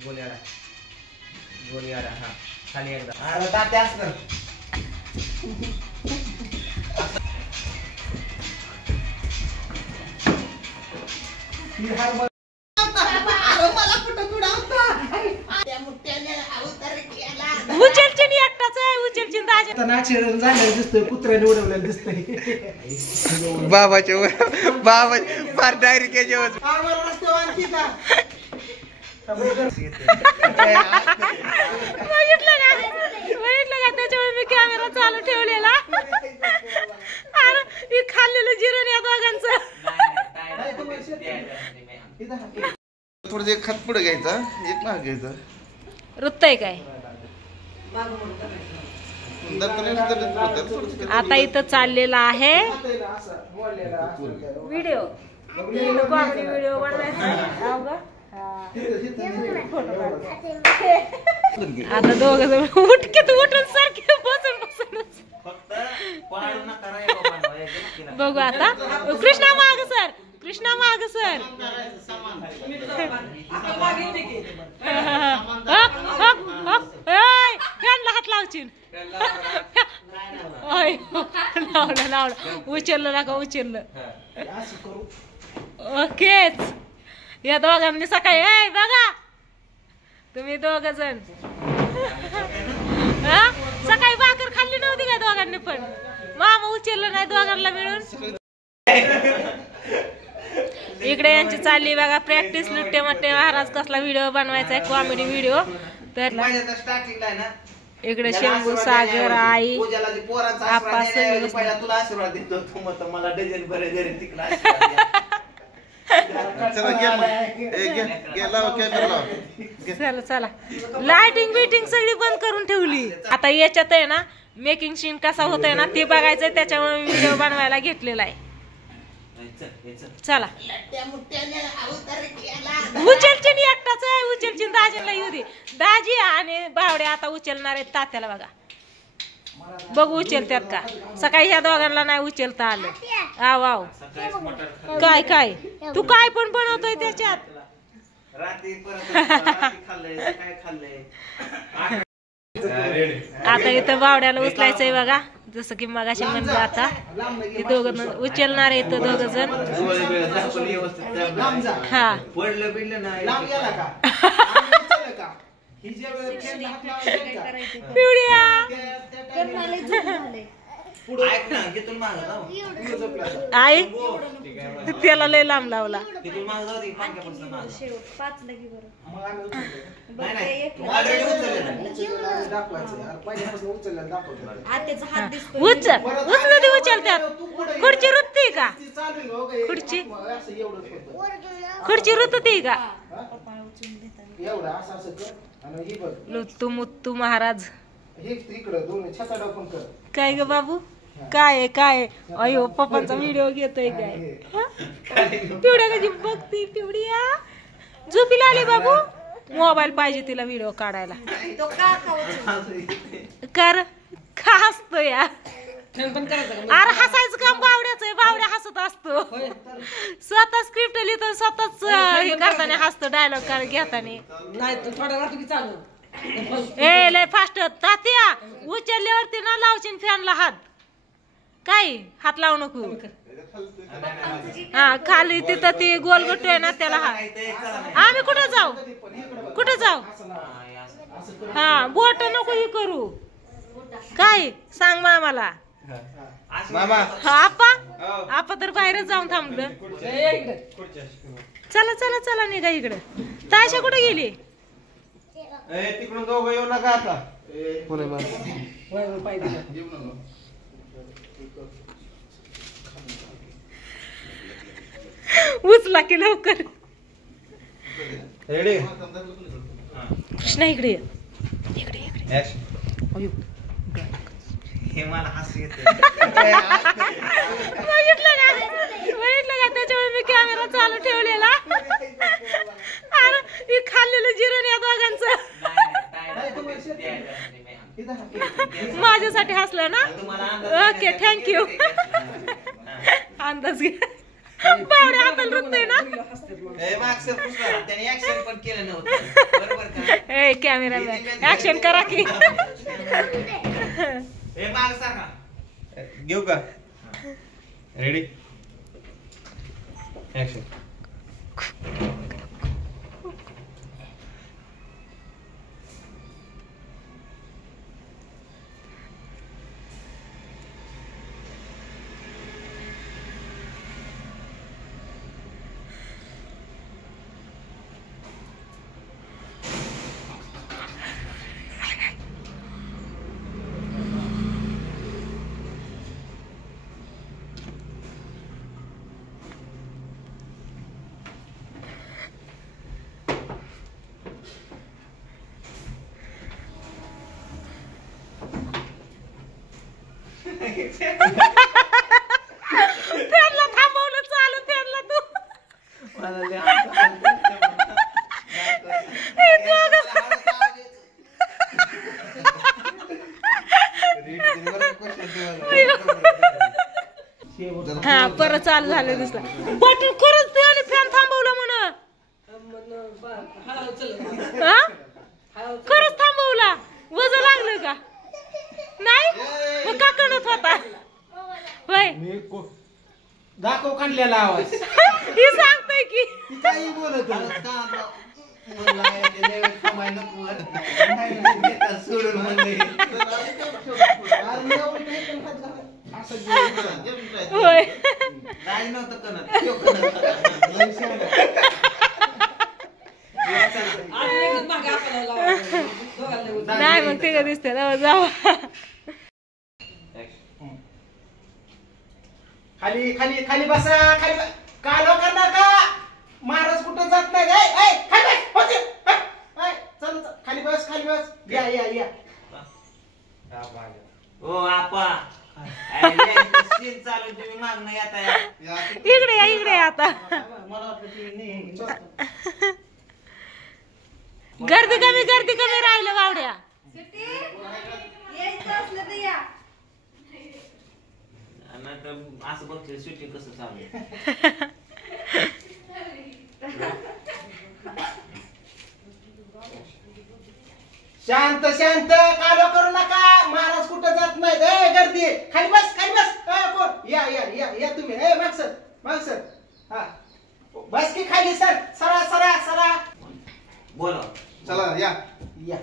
गोलियाला गोलियाला हा खाली एकदा अरे तात्या असं उचलचिन एकटाच आहे उचलचिन दाजी नाचेरण झालेलं दिसतोय कुत्र्याने उडवलेलं दिसतंय बाबाचे बाबा फार डायरेक्ट जेवण बघितलं का त्याच्यामुळे मी कॅमेरा चालू ठेवलेला आणि खाल्लेलं जिरण या दोघांचं थोडं एक खात पुढे घ्यायचा एक माग घ्यायचा रुतय काय आता इथं चाललेला आहे व्हिडिओ कॉमेडी व्हिडिओ बनवायचा आता दोघं जण उठकेत उठून सारखे बसून बसून बघू आता कृष्णा माग सर कृष्णा माग सर फॅनला हात लावशील लावलं लावलं उचललं नका उचललं ओकेच या दोघांनी सकाळी ए बघा तुम्ही दोघ जण सकाळी भाकर खाल्ली नव्हती का दोघांनी पण मामा उचललं नाही दोघांना मिळून इकडे यांची चालली बघा प्रॅक्टिस लुट्टे मट्टे महाराज कसला व्हिडिओ बनवायचा आहे कॉमेडी व्हिडिओ तर इकडे शंभू सागर आई आपा तुला आशीर्वाद देतो मला डझन बरे घरी तिकडे चला चला लाइटिंग बिटिंग सगळी बंद करून ठेवली आता याच्यात आहे ना मेकिंग सीन कसा होतोय ना ते बघायचंय त्याच्यामुळे व्हिडिओ बनवायला घेतलेला आहे चला उचलचिन एकटाच आहे उचलचिन दाजीला येऊ दे दाजी आणि बावडे आता उचलणार आहेत तात्याला बघा बघू उचलतात का सकाळी ह्या दोघांना नाही उचलता आलं आव आव काय काय तू काय पण बनवतोय त्याच्यात आता इथं बावड्याला उचलायचंय बघा जसं की मगाशी म्हणलं आता हे दोघं उचलणार आहेत दोघ जण हा पिवड्या आई त्याला लय लांब लावला उचलतात खुर्ची रुतती का खुर्ची रुतती का मुत्तू महाराज काय ग बाबू काय काय अयो पप्पांचा व्हिडिओ घेतोय काय पिवड्या कशी बघती पिवड्या झोपीला आली बाबू मोबाईल पाहिजे तिला व्हिडिओ काढायला कर का हसतो या अरे हसायचं काम बावड्याच आहे बावड्या हसत असतो स्वतः स्क्रिप्ट लिहितो स्वतःच हे करताना हसतो डायलॉग घेताना ए लय फास्ट तात्या उचलल्यावरती ना लावशील फॅनला हात काय हात लावू नको हा खाली तिथं ती गोलगट्टू आहे ना त्याला हात आम्ही कुठं जाऊ हा बोट नको हे करू काय सांग मामाला आपा आपा तर बाहेरच जाऊन थांबलं चला चला चला निघा इकडे तायशा कुठे गेली तिकडून दोघं येऊ नका आता उचला की लवकर कृष्णा इकडे इकडे इकडे हे मला हसू येते बघितलं का त्याच्यामुळे मी कॅमेरा चालू ठेवलेला आणि खाल्लेलं जिरण या दोघांचं माझ्यासाठी हसलं ना ओके थँक्यू अंदाज घे बावड्या हाताला रुततोय ना मागचं पुसलं त्याने ऍक्शन पण केलं नव्हतं बरोबर का ए कॅमेरामॅन ऍक्शन करा की हे माग सांगा घेऊ का रेडी ऍक्शन फॅनला थांबवलं चालू फॅनला तू हा परत चालू झालं दिसला बटन खरंच ते आणि फॅन थांबवलं म्हण खरंच थांबवला वजन लागलं का नाही मग का कळत होता होय दाखव काढलेला आवाज ही सांगतोय की काही बोलत सोडून म्हणले होय राज नव्हतं कणत नाही मग ते का दिसते जाऊ खाली खाली खाली बसा खाली का लोकांना का महाराज कुठं जात नाही खाली चल खाली बस या या या ओ आपा सीन चालू तुम्ही मागणं येता इकडे या आता मला वाटलं गर्दी कमी राहिलं बावड्या असं बघते शूटिंग कसं चालू शांत शांत कालो करू नका महाराज कुठं जात नाही गर्दी खाली बस कोण या या या या तुम्ही मागसर हा बस की खाली सरा बोला चला या या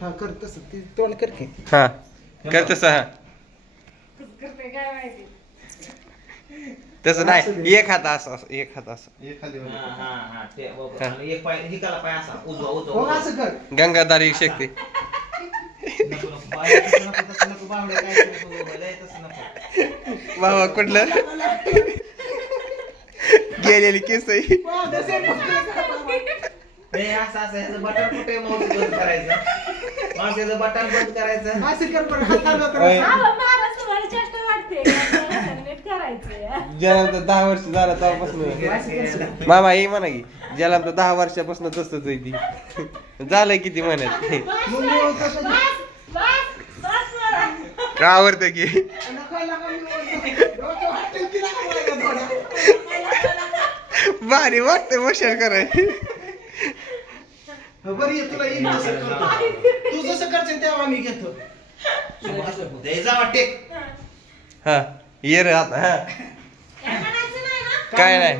हा कर तसं ती तोंड कर की हा कर तसं हा तसं नाही एक हात असं एक खाली एक पाय हिकाला पाय असा उजवा हो असं कर गंगाधारी शक्ती बाबा कुठलं गेलेली केस असं बटन कुठे माऊस बंद करायचं मावशीचं बटन बंद करायचं असं कर पण हात हलवा करायचा ज्याला 10 वर्ष झालं तेव्हापासून मामा हे म्हणा की ज्याला 10 वर्षापासून तसंच आहे ती झालंय किती महिन्यात का आवडतं की भारी वाटतंय मशाल कराय बरं ये तुला येईल तसं करतो तू जसं करशील तेव्हा मी घेतो जावा टेक हा ये रे आता हा काय नाही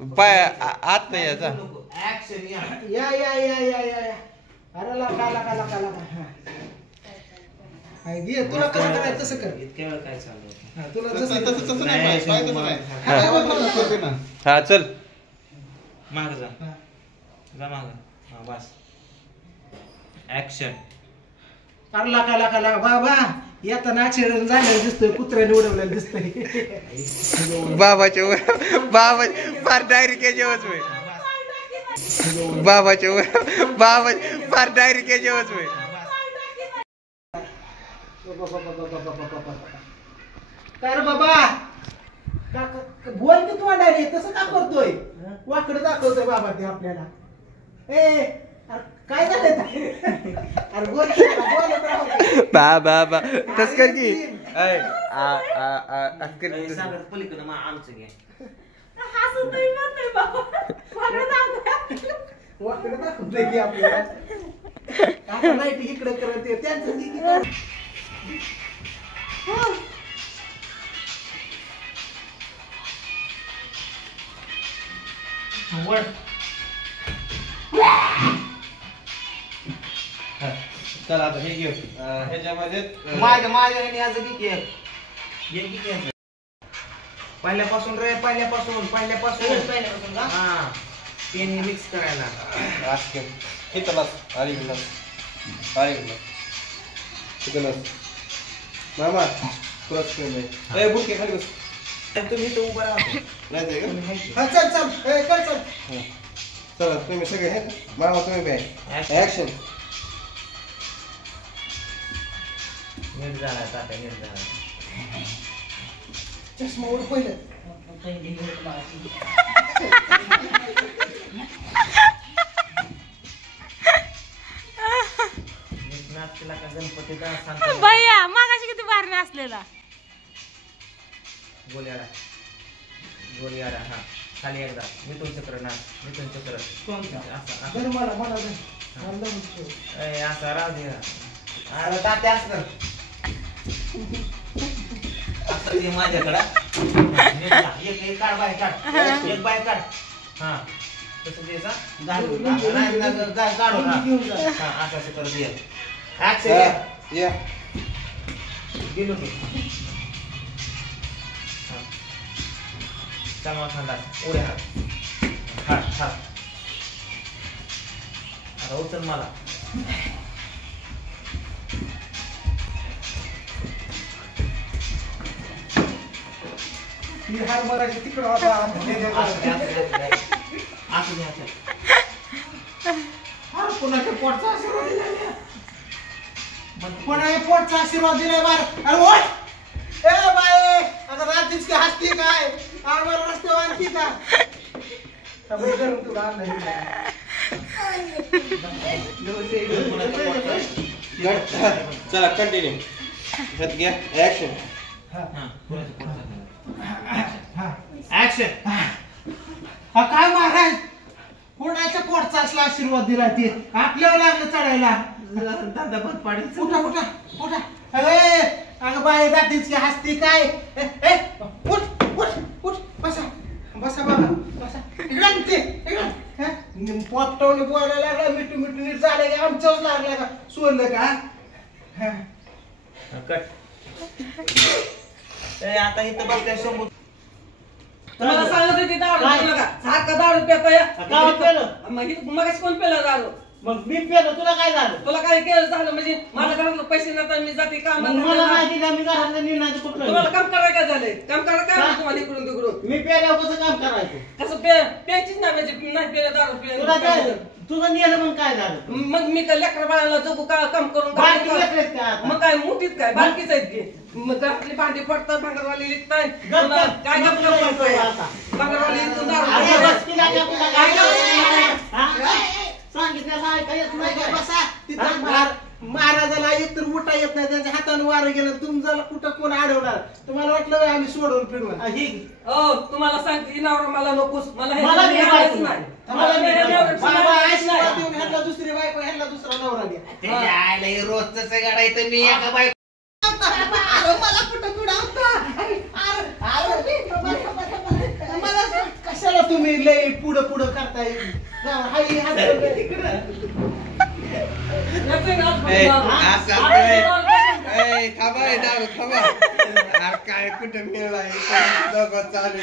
पाय आत नाही याचा ऍक्शन या या या या या या अरे ला घे तुला कसं करायचं तसं कर इतक्या वेळ काय चालू होतं? हा, तुला जसं नाही हा चल माग जा माग हा बस ऍक्शन अरे लाका बाबा येताना ऍक्सिडेंट झालेलं दिसतोय कुत्र्याने उडवलेलं दिसतंय बाबाच्या वर बाबा फार डायरेक्ट याच्यावरच होय बाबाच्या वर बाबा फार डायरेक्ट याच्यावरच होय काय रे बाबा बोल की तू अंडारी तसं का करतोय वाकडं दाखवतोय बाबा ते आपल्याला ए काय झालं अरे बोलत राहू बा तस कर की ऐ सांगत पलीकडे मग आमचं घे हसत नाही म्हणतोय बाबा वाकडं दाखव. वाकडं दाखवतोय की आपल्याला आता लाईट इकडे करत आहे, त्यांचं जी की कर. वळ चला आता हे घेऊ ह्याच्यामध्ये माझ्या याचं की केक पहिल्यापासून रे पहिल्यापासून का? हा पेन मिक्स करायला मामा क्रॉस केलं बुके खाली बस तुम्ही तर उभं राहा नाही का हा, चल ए, कर चल. चला तुम्ही सगळे हे मामा तुम्ही बॅग ऍक्शन नीट झाला तात्या नीट झाला चष्मा उड पहिलं. नीट नाच केला का गणपतीचा सांगता भैया मागाशी किती भारी नाचलेला. गोलियारा हा खाली एकदा मिथून चक्र नाच मिथून चक्र कोणता? असा बरं, मला दे. मला लावून ठेव. असा राहू दे अरे तात्या असं कर असं दे माझ्याकडं एक काढ बाय काढ एक बाय काढ हा तसं द्यायचा काढू हा असं असं कर दे ऍक्शन या गेलो की चांगला थंडा उड्या हात आता उचल मला मी हार मारायची तिकडं होता. कुणाच्या पोटचा आशीर्वाद दिला कोणा पोटचा आशीर्वाद दिलाय बार. अरे ओट ए बाय आता रात्रीच की हसती काय आम्हाला रस्ते वाढती का सगळं करून तुला आणलं. चला कंटिन्यू ह्यात घ्या ऍक्शन ऍक्शन हा काय महाराज कोणाच्या पोटचा असला आशीर्वाद दिला ते आपल्याला लागलं चढायला. धंदा बंद पाडील उठा अरे अगं बाय दातीच की हसती काय उठ बसा बाबा बसा इकडे पोपटवणे बोलायला लागला मिठू नीट झालं का आमच्याच लागला का सोडलं का कट आता इथं बसल्या समोर तुम्हाला सांगत होती दारू पिऊ नका सारखं दारू पिता गावात पेलं मग कोण पेलं दारू मग मी पेलं तुला काय झालं तुला काय केलं झालं म्हणजे माझ्या घरातलं पैसे नव्हता मी जाते मग मला कामाला माहिती नाही मी घरातलं निर्णय कुठलं तुम्हाला काम करायला काय झालंय काम करायला काय म्हणतो तुम्हाला इकडून तिकडून मी पेल्यावर कसं काम करायचं कसं प्यायचीच नाही म्हणजे नाही पेलं दारू तुला काय पिलं तुझं नेलं मग काय झालं मग मी काय लेकरं बाळाला जगू का काम करून बाकी काय लेकरं आहेत का आता? मग काय मोठीच काय बाकीच आहेत की मग घरातली भांडी पडतात भांगरवाली लिखताय गप्प कर. काय गप्प गप्प करतोय कर आता. भांगरवाली इथून दारू अरे पितोय. बस की लागा तुला काय सांगितलं ऐका येत नाही का? बसा तिथं महाराजाला एकतर उठा येत नाही त्यांच्या हाताने वारं गेलं तुमचं कुठं कोण अडवणार तुम्हाला वाटलं होय आम्ही सोडून फिरवून हो तुम्हाला सांगते नवरा मला नकोस मला हे मला बी आवडत नाही. मला बी मला नाही. आवडत बाबा, नाही. आशीर्वाद देऊन ह्यांना दुसरी बायको ह्यांना दुसरा नवरा द्या त्याच्या आईला हे रोजच गाडायचं मी एका बाई अरे मला कुठं कुडावता मला कशाला तुम्ही लय पुढं करताय हाय काय कुठे मिळाला चालू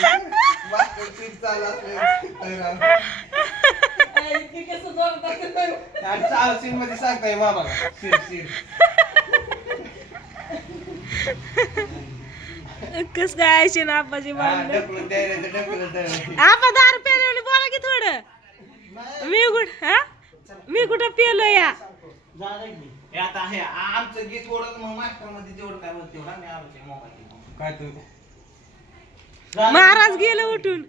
इतकी केस जोरात असतात. सीन मध्ये सांगताय मामा कस काय आयशी ना आपाची भांडण ढकलून द्यायला ढकलून आपा दारू प्यायला बोला की थोडं मी कुठं पेलो या हे आता हे आमचं गीत ओढत मग मास्टर मध्ये जेवढं काय होतं तेवढा मी आमचे मोबाईल काय तू महाराज गेलं उठून